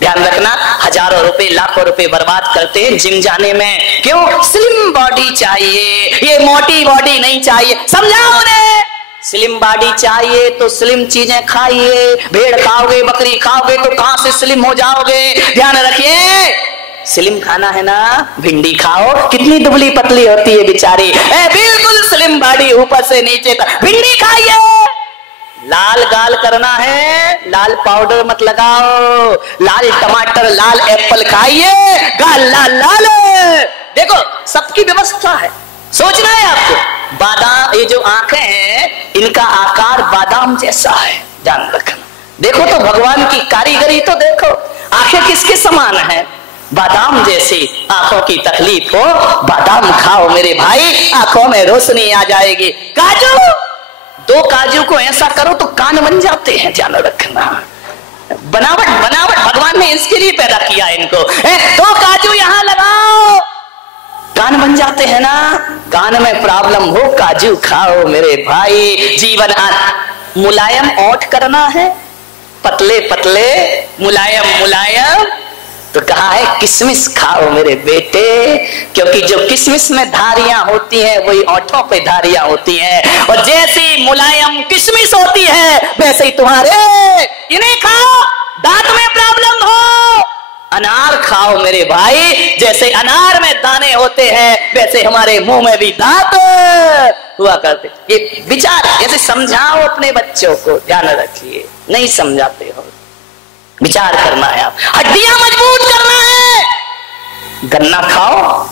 ध्यान रखना, हजारों रुपए लाखों रुपए बर्बाद करते हैं जिम जाने में। क्यों? स्लिम बॉडी चाहिए, ये मोटी बॉडी नहीं चाहिए। समझाओ उन्हें, स्लिम बॉडी चाहिए तो स्लिम चीजें खाइए। भेड़ खाओगे, बकरी खाओगे तो कहां से स्लिम हो जाओगे? ध्यान रखिए, स्लिम खाना है ना, भिंडी खाओ, कितनी दुबली पतली होती है बेचारी, बिल्कुल स्लिम बॉडी ऊपर से नीचे तक। भिंडी खाइए। लाल गाल करना है, लाल पाउडर मत लगाओ, लाल टमाटर लाल एप्पल खाइए, गाल लाल लाल। देखो सबकी व्यवस्था है, सोचना है आपको। बादाम, ये जो आंखें हैं इनका आकार बादाम जैसा है, ध्यान रखना। देखो तो भगवान की कारीगरी तो देखो, आंखें किसके समान है? बादाम जैसी। आंखों की तकलीफ हो, बादाम खाओ मेरे भाई, आंखों में रोशनी आ जाएगी। काजू, दो काजू को ऐसा करो तो कान बन जाते हैं, ध्यान रखना। बनावट बनावट भगवान ने इसके लिए पैदा किया इनको। दो काजू यहां लगाओ, कान बन जाते हैं ना। कान में प्रॉब्लम हो, काजू खाओ मेरे भाई। जीवन मुलायम ओठ करना है, पतले पतले मुलायम मुलायम, तो कहा है किशमिश खाओ मेरे बेटे, क्योंकि जो किशमिश में धारियां होती हैं वही ओठों पे धारियां होती हैं, और जैसी मुलायम किशमिश होती है वैसे ही तुम्हारे इन्हें खाओ। दांत में प्रॉब्लम हो, अनार खाओ मेरे भाई, जैसे अनार में दाने होते हैं वैसे हमारे मुंह में भी दांत हुआ करते। ये विचार ऐसे समझाओ अपने बच्चों को, ध्यान रखिए, नहीं समझाते हो, विचार करना है। आप हड्डियां मजबूत करना है, गन्ना खाओ,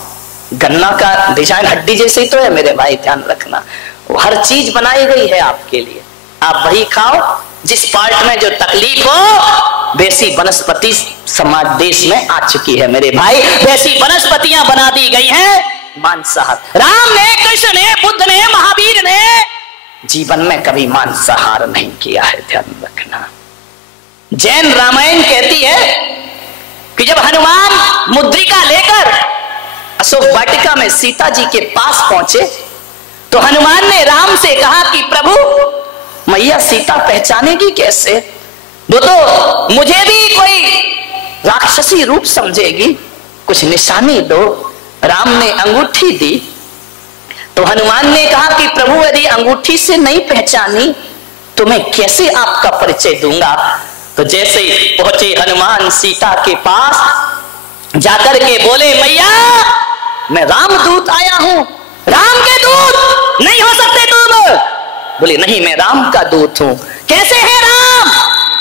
गन्ना का डिजाइन हड्डी जैसे ही तो है मेरे भाई, ध्यान रखना। वो हर चीज बनाई गई है आपके लिए, आप वही खाओ। जिस पार्ट में जो तकलीफ हो, वैसी वनस्पति समाज देश में आ चुकी है मेरे भाई, वैसी वनस्पतियां बना दी गई हैं मांसाहार। राम ने, कृष्ण ने, बुद्ध ने, महावीर ने जीवन में कभी मांसाहार नहीं किया है, ध्यान रखना। जैन रामायण कहती है कि जब हनुमान मुद्रिका लेकर अशोक वाटिका में सीता जी के पास पहुंचे तो हनुमान ने राम से कहा कि प्रभु, मैया सीता पहचानेगी कैसे? वो तो मुझे भी कोई राक्षसी रूप समझेगी, कुछ निशानी दो। राम ने अंगूठी दी तो हनुमान ने कहा कि प्रभु यदि अंगूठी से नहीं पहचानी तो मैं कैसे आपका परिचय दूंगा? तो जैसे ही पहुंचे हनुमान सीता के पास, जाकर के बोले, मैया मैं रामदूत आया हूं। राम के दूत नहीं हो सकते तुम? बोले नहीं, मैं राम का दूत हूं। कैसे है राम?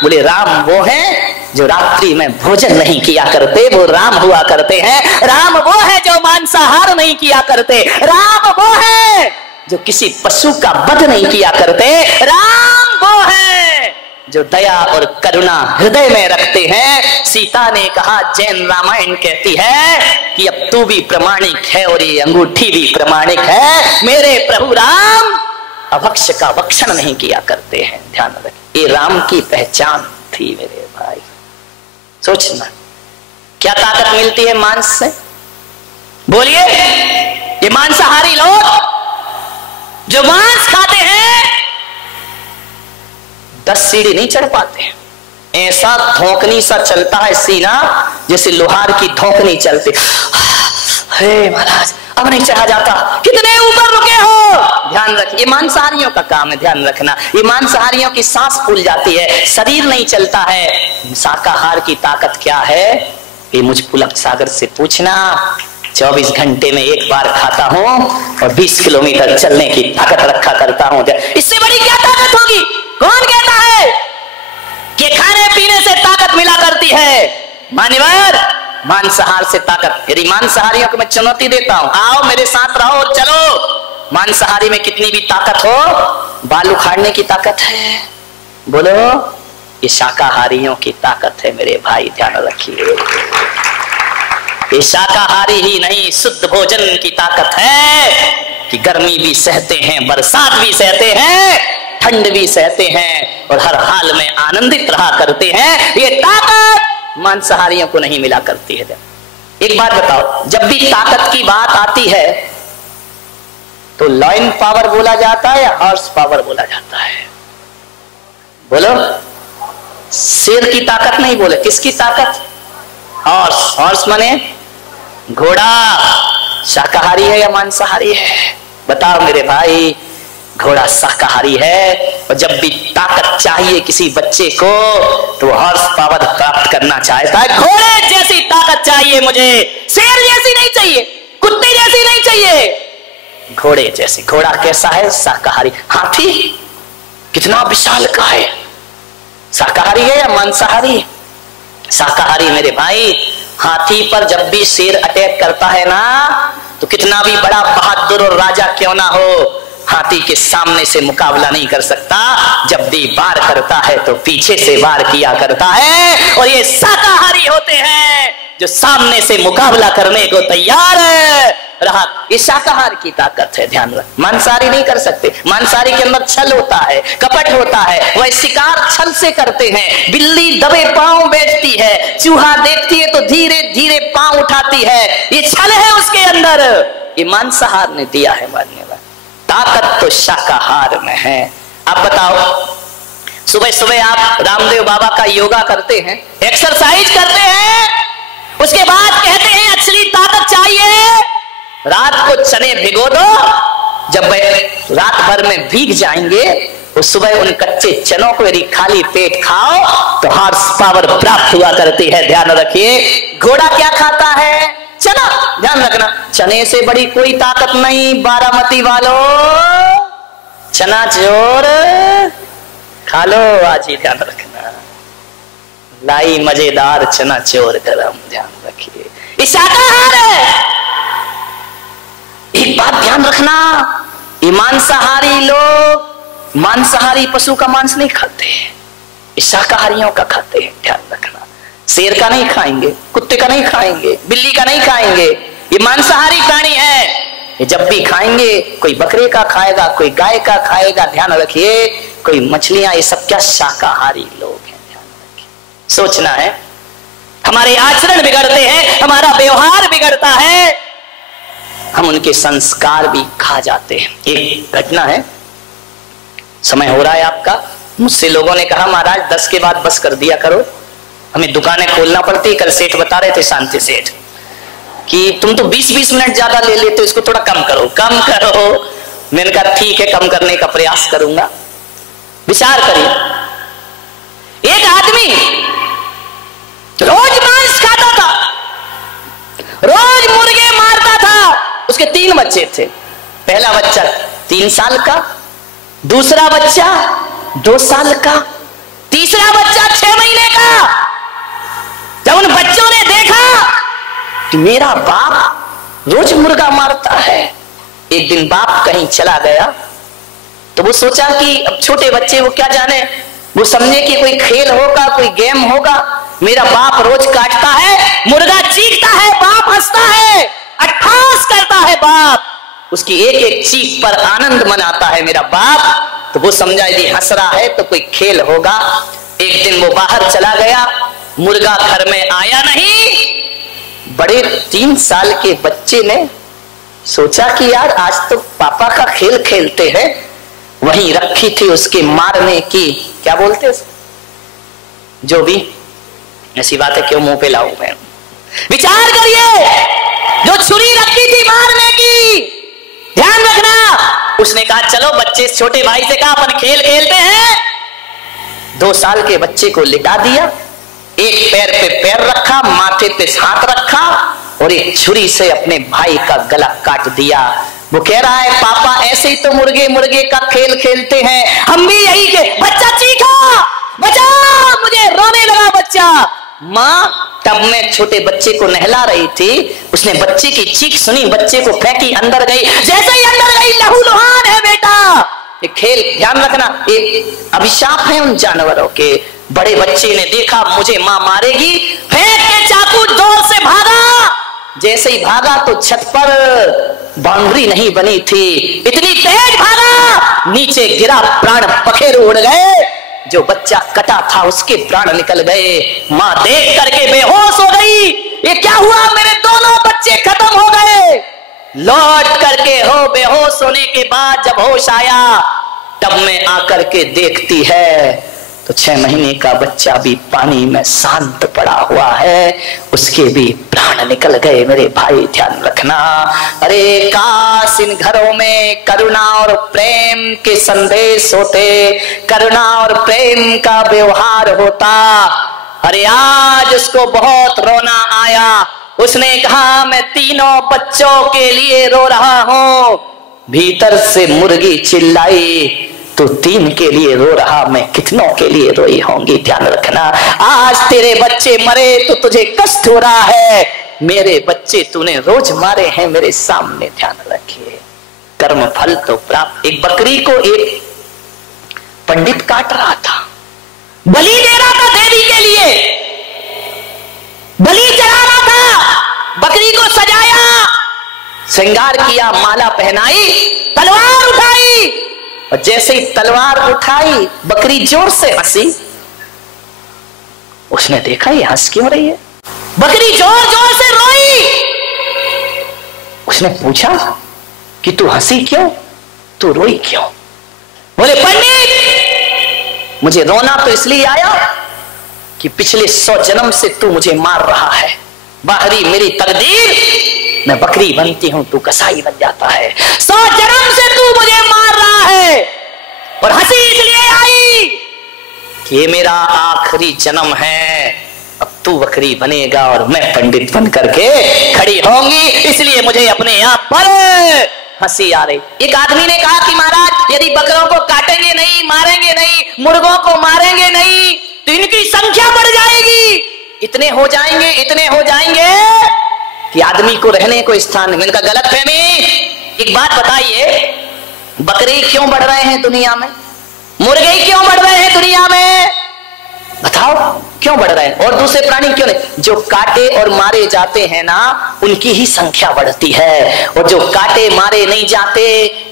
बोले राम वो है जो रात्रि में भोजन नहीं किया करते, वो राम हुआ करते हैं। राम वो है जो मांसाहार नहीं किया करते। राम वो है जो किसी पशु का वध नहीं किया करते। राम वो है जो दया और करुणा हृदय में रखते हैं। सीता ने कहा, जैन रामायण कहती है कि अब तू भी प्रमाणिक है और ये अंगूठी भी प्रमाणिक है। मेरे प्रभु राम अभक्ष का भक्षण नहीं किया करते हैं, ध्यान रखें। ये राम की पहचान थी मेरे भाई। सोचना क्या ताकत मिलती है मांस से? बोलिए, ये मांसाहारी लोग जो मांस खाते हैं 10 सीढ़ी नहीं चढ़ पाते, ऐसा धोकनी सा चलता है सीना जैसे लोहार की धोकनी चलती। हे महाराज अब नहीं चढ़ा जाता, कितने ऊपर रुके हो। ध्यान रखिए, मांसाहारियों का काम है, ध्यान रखना। ये मांसाहारियों की सांस फूल जाती है, शरीर नहीं चलता है। शाकाहार की ताकत क्या है ये मुझ पुलक सागर से पूछना। 24 घंटे में एक बार खाता हूं और 20 किलोमीटर चलने की ताकत रखा करता हूं। इससे बड़ी क्या ताकत होगी? कौन कहता है कि खाने पीने से ताकत मिला करती है? मान्यवर, मांसाहार से ताकत। यदि मांसाहारियों को मैं चुनौती देता हूं, आओ मेरे साथ रहो और चलो। मांसाहारी में कितनी भी ताकत हो, बाल उखाड़ने की ताकत है। बोलो, ये शाकाहारियों की ताकत है मेरे भाई, ध्यान रखिए। ये शाकाहारी ही नहीं, शुद्ध भोजन की ताकत है कि गर्मी भी सहते हैं, बरसात भी सहते हैं, ठंड भी सहते हैं और हर हाल में आनंदित रहा करते हैं। ये ताकत मांसाहारियों को नहीं मिला करती है। एक बात बताओ, जब भी ताकत की बात आती है तो लॉइन पावर बोला जाता है या हॉर्स पावर बोला जाता है? बोलो, शेर की ताकत नहीं बोले, किसकी ताकत? हॉर्स, हॉर्स माने घोड़ा। शाकाहारी है या मांसाहारी है? बताओ मेरे भाई। घोड़ा शाकाहारी है, और जब भी ताकत चाहिए किसी बच्चे को तो वो हॉर्स पावर प्राप्त करना चाहता है। घोड़े जैसी ताकत चाहिए मुझे, शेर जैसी नहीं चाहिए, कुत्ते जैसी नहीं चाहिए, घोड़े जैसी। घोड़ा कैसा है? शाकाहारी। हाथी कितना विशालकाय है, शाकाहारी है या मांसाहारी? शाकाहारी मेरे भाई। हाथी पर जब भी शेर अटैक करता है ना, तो कितना भी बड़ा बहादुर और राजा क्यों ना हो, हाथी के सामने से मुकाबला नहीं कर सकता। जब भी वार करता है तो पीछे से वार किया करता है, और ये शाकाहारी होते हैं जो सामने से मुकाबला करने को तैयार रहा। ये शाकाहार की ताकत है, ध्यान रख। मांसाहारी नहीं कर सकते। मांसाहारी के अंदर छल होता है, कपट होता है, वह शिकार छल से करते हैं। बिल्ली दबे पांव बैठती है, चूहा देखती है तो धीरे धीरे पांव उठाती है, ये छल है उसके अंदर। ये मांसाहार ने दिया है मान्यवर। ताकत तो शाकाहार में है। आप बताओ, सुबह सुबह आप रामदेव बाबा का योगा करते हैं, एक्सरसाइज करते हैं, उसके बाद कहते हैं असली ताकत चाहिए, रात को चने भिगो दो। जब रात भर में भीग जाएंगे तो सुबह उन कच्चे चनों को यदि खाली पेट खाओ तो हॉर्स पावर प्राप्त हुआ करती है। ध्यान रखिए। घोड़ा क्या खाता है? चना। ध्यान रखना, चने से बड़ी कोई ताकत नहीं बारामती वालों। चना चोर खा लो आज ही, ध्यान रखना। लाई मजेदार चना चोर गरम, ध्यान रखिए। ये शाकाहार है। एक बात ध्यान रखना, ये मांसाहारी लोग मांसाहारी पशु का मांस नहीं खाते, ये शाकाहारियों का खाते हैं। ध्यान रखना, शेर का नहीं खाएंगे, कुत्ते का नहीं खाएंगे, बिल्ली का नहीं खाएंगे। ये मांसाहारी प्राणी है। ये जब भी खाएंगे, कोई बकरे का खाएगा, कोई गाय का खाएगा, ध्यान रखिए, कोई मछलियां, ये सब क्या शाकाहारी लोग हैं। ध्यान रखिए, सोचना है। हमारे आचरण बिगड़ते हैं, हमारा व्यवहार बिगड़ता है, हम उनके संस्कार भी खा जाते हैं। एक घटना है, समय हो रहा है आपका। मुझसे लोगों ने कहा महाराज 10 के बाद बस कर दिया करो, हमें दुकानें खोलना पड़ती। कल सेठ बता रहे थे, शांति सेठ, कि तुम तो 20-20 मिनट ज्यादा ले लेते हो, इसको थोड़ा कम करो, कम करो। मैंने कहा ठीक है, कम करने का प्रयास करूंगा। विचार करिए, एक आदमी रोज मांस खाता था, रोज मुर्गे मारता था। उसके 3 बच्चे थे। पहला बच्चा 3 साल का, दूसरा बच्चा 2 साल का, तीसरा बच्चा 6 महीने का। जब उन बच्चों ने देखा कि मेरा बाप रोज मुर्गा मारता है, एक दिन बाप कहीं चला गया तो वो सोचा कि अब छोटे बच्चे वो क्या जाने, वो समझे कि कोई खेल होगा, कोई गेम होगा। मेरा बाप रोज काटता है, मुर्गा चीखता है, बाप हंसता है, अट्ठास करता है बाप, उसकी एक एक चीख पर आनंद मनाता है मेरा बाप। तो वो समझा यदि हंस रहा है तो कोई खेल होगा। एक दिन वो बाहर चला गया, मुर्गा घर में आया नहीं। बड़े 3 साल के बच्चे ने सोचा कि यार आज तो पापा का खेल खेलते हैं। वहीं रखी थी उसके मारने की, क्या बोलते जो भी, ऐसी बात है, क्यों मुंह पे लाऊं मैं। विचार करिए, जो छुरी रखी थी मारने की, ध्यान रखना। उसने कहा चलो बच्चे, छोटे भाई से कहा अपन खेल खेलते हैं। 2 साल के बच्चे को लिटा दिया, एक पैर पे पैर रखा, माथे पे हाथ रखा और एक छुरी से अपने भाई का गला काट दिया। वो कह रहा है पापा ऐसे ही तो मुर्गे मुर्गे का खेल खेलते हैं, हम भी यही के। बच्चा चीखा, बचा, मुझे रोने लगा बच्चा। माँ तब मैं छोटे बच्चे को नहला रही थी, उसने बच्चे की चीख सुनी, बच्चे को फेंकी, अंदर गई। जैसे ही अंदर गई, लहूलुहान है बेटा। ये खेल, ध्यान रखना, एक अभिशाप है उन जानवरों के। बड़े बच्चे ने देखा मुझे मां मारेगी, फेंक के चाकू जोर से भागा। जैसे ही भागा तो छत पर बाउंड्री नहीं बनी थी, इतनी तेज भागा, नीचे गिरा, प्राण पखेरु उड़ गए। जो बच्चा कटा था उसके प्राण निकल गए। मां देख करके बेहोश हो गई, ये क्या हुआ, मेरे दोनों बच्चे खत्म हो गए। लौट करके बेहोश होने के बाद जब होश आया, तब में आकर के देखती है तो 6 महीने का बच्चा भी पानी में शांत पड़ा हुआ है, उसके भी प्राण निकल गए। मेरे भाई ध्यान रखना। अरे काश इन घरों में करुणा और प्रेम के संदेश होते, करुणा और प्रेम का व्यवहार होता। अरे आज उसको बहुत रोना आया, उसने कहा मैं 3 बच्चों के लिए रो रहा हूं। भीतर से मुर्गी चिल्लाई, तो 3 के लिए रो रहा, मैं कितनों के लिए रोई होंगी। ध्यान रखना। आज तेरे बच्चे मरे तो तुझे कष्ट हो रहा है, मेरे बच्चे तूने रोज मारे हैं मेरे सामने। ध्यान रखिए, कर्म फल तो प्राप्त। एक बकरी को एक पंडित काट रहा था, बलि दे रहा था देवी के लिए, बलि चढ़ा रहा था। बकरी को सजाया, श्रृंगार किया, माला पहनाई, तलवार उठाई, और जैसे ही तलवार उठाई बकरी जोर से हंसी। उसने देखा ये हंस क्यों रही है, बकरी जोर जोर से रोई। उसने पूछा कि तू हंसी क्यों, तू रोई क्यों? बोले पंडित, मुझे रोना तो इसलिए आया कि पिछले 100 जन्म से तू मुझे मार रहा है। बाहरी मेरी तकदीर, मैं बकरी बनती हूं, तू कसाई बन जाता है। 100 जन्म से तू मुझे मार रहा है, और हंसी इसलिए आई कि ये मेरा आखिरी जन्म है। अब तू बकरी बनेगा और मैं पंडित बन करके खड़ी होंगी, इसलिए मुझे अपने आप पर हंसी आ रही। एक आदमी ने कहा कि महाराज यदि बकरों को काटेंगे नहीं, मारेंगे नहीं, मुर्गों को मारेंगे नहीं, तो इनकी संख्या बढ़ जाएगी, इतने हो जाएंगे, इतने हो जाएंगे कि आदमी को रहने को स्थान नहीं। इनका गलत फहमी। एक बात बताइए, बकरे क्यों बढ़ रहे हैं दुनिया में, मुर्गे क्यों बढ़ रहे हैं दुनिया में? बताओ क्यों बढ़ रहे हैं? और दूसरे प्राणी क्यों नहीं? जो काटे और मारे जाते हैं ना, उनकी ही संख्या बढ़ती है, और जो काटे मारे नहीं जाते,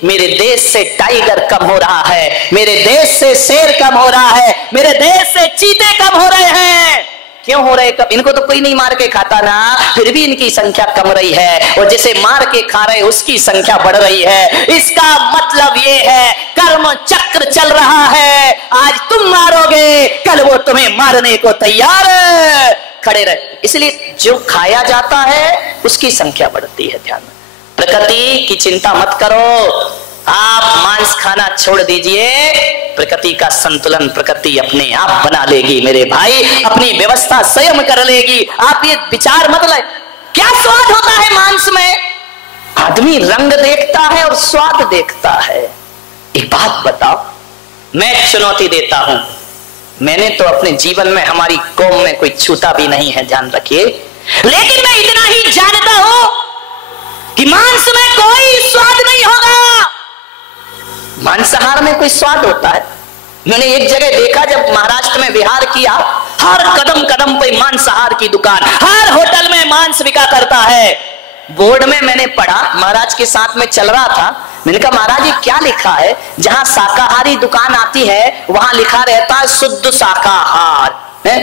मेरे देश से टाइगर कम हो रहा है, मेरे देश से शेर कम हो रहा है, मेरे देश से चीते कम हो रहे हैं। क्यों हो रहे? कब? इनको तो कोई नहीं मार के खाता ना, फिर भी इनकी संख्या कम रही है, और जिसे मार के खा रहे उसकी संख्या बढ़ रही है। इसका मतलब ये है कर्म चक्र चल रहा है। आज तुम मारोगे, कल वो तुम्हें मारने को तैयार खड़े रहे। इसलिए जो खाया जाता है उसकी संख्या बढ़ती है। ध्यान में, प्रकृति की चिंता मत करो, आप मांस खाना छोड़ दीजिए, प्रकृति का संतुलन प्रकृति अपने आप बना लेगी। मेरे भाई, अपनी व्यवस्था स्वयं कर लेगी। आप ये विचार मत ले, क्या स्वाद होता है मांस में? आदमी रंग देखता है और स्वाद देखता है। एक बात बताओ, मैं चुनौती देता हूं, मैंने तो अपने जीवन में हमारी कौम में कोई छूता भी नहीं है, ध्यान रखिए, लेकिन मैं इतना ही जानता हूं कि मांस में कोई स्वाद नहीं होगा। मांसाहार में कोई स्वाद होता है? मैंने एक जगह देखा, जब महाराष्ट्र में विहार किया, हर कदम कदम पे मांसाहार की दुकान, हर होटल में मांस बिका करता है। बोर्ड में मैंने पढ़ा, महाराज के साथ में चल रहा था, मैंने कहा महाराज ये क्या लिखा है? जहां शाकाहारी दुकान आती है वहां लिखा रहता है शुद्ध शाकाहार है?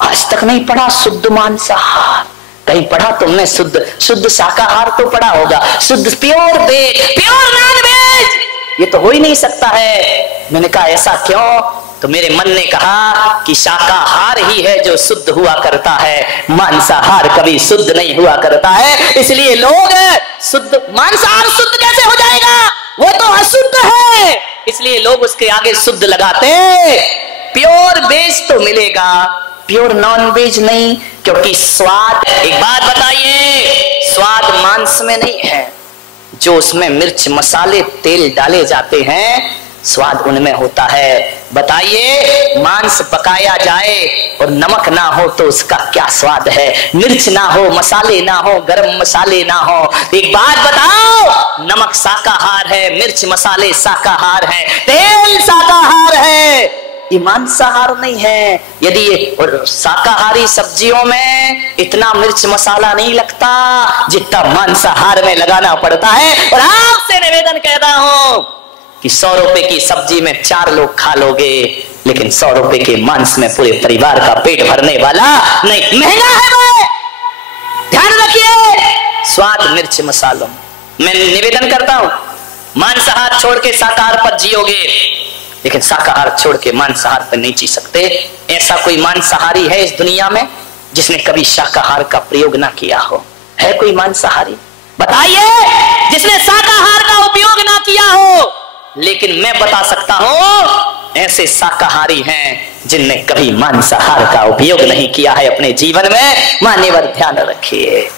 आज तक नहीं पढ़ा शुद्ध मांसाहार। कहीं पढ़ा तुमने? शुद्ध शाकाहार तो पढ़ा होगा, शुद्ध pure veg, pure non veg, ये तो हो ही नहीं सकता है। मैंने कहा ऐसा क्यों? तो मेरे मन ने कहा कि शाकाहार ही है जो शुद्ध हुआ करता है, मांसाहार कभी शुद्ध नहीं हुआ करता है। इसलिए लोग शुद्ध, मांसाहार शुद्ध कैसे हो जाएगा, वो तो अशुद्ध है, इसलिए लोग उसके आगे शुद्ध लगाते। प्योर वेज तो मिलेगा, प्योर नॉन वेज नहीं, क्योंकि स्वाद, एक बात बताइए, स्वाद मांस में नहीं है, जो उसमें मिर्च मसाले तेल डाले जाते हैं स्वाद उनमें होता है। बताइए, मांस पकाया जाए और नमक ना हो तो उसका क्या स्वाद है? मिर्च ना हो, मसाले ना हो, गरम मसाले ना हो। एक बात बताओ, नमक शाकाहार है, मिर्च मसाले शाकाहार है, तेल शाकाहार है, ये मांसाहार नहीं है। यदि ये शाकाहारी सब्जियों में इतना मिर्च मसाला नहीं लगता जितना मांसाहार में लगाना पड़ता है। और आपसे निवेदन कहता हूं कि 100 रुपए की सब्जी में 4 लोग खा लोगे, लेकिन 100 रुपए के मांस में पूरे परिवार का पेट भरने वाला नहीं। महंगा है वो, ध्यान रखिए। स्वाद मिर्च मसालों, मैं निवेदन करता हूं, मांसाहार छोड़ के शाकाहार पर जियोगे, लेकिन शाकाहार छोड़ के मांसाहार पर नहीं जी सकते। ऐसा कोई मांसाहारी है इस दुनिया में जिसने कभी शाकाहार का प्रयोग ना किया हो? है कोई मांसाहारी? बताइए, जिसने शाकाहार का उपयोग ना किया हो। लेकिन मैं बता सकता हूं, ऐसे शाकाहारी हैं जिनने कभी मांसाहार का उपयोग नहीं किया है अपने जीवन में। मान्यवर ध्यान रखिए।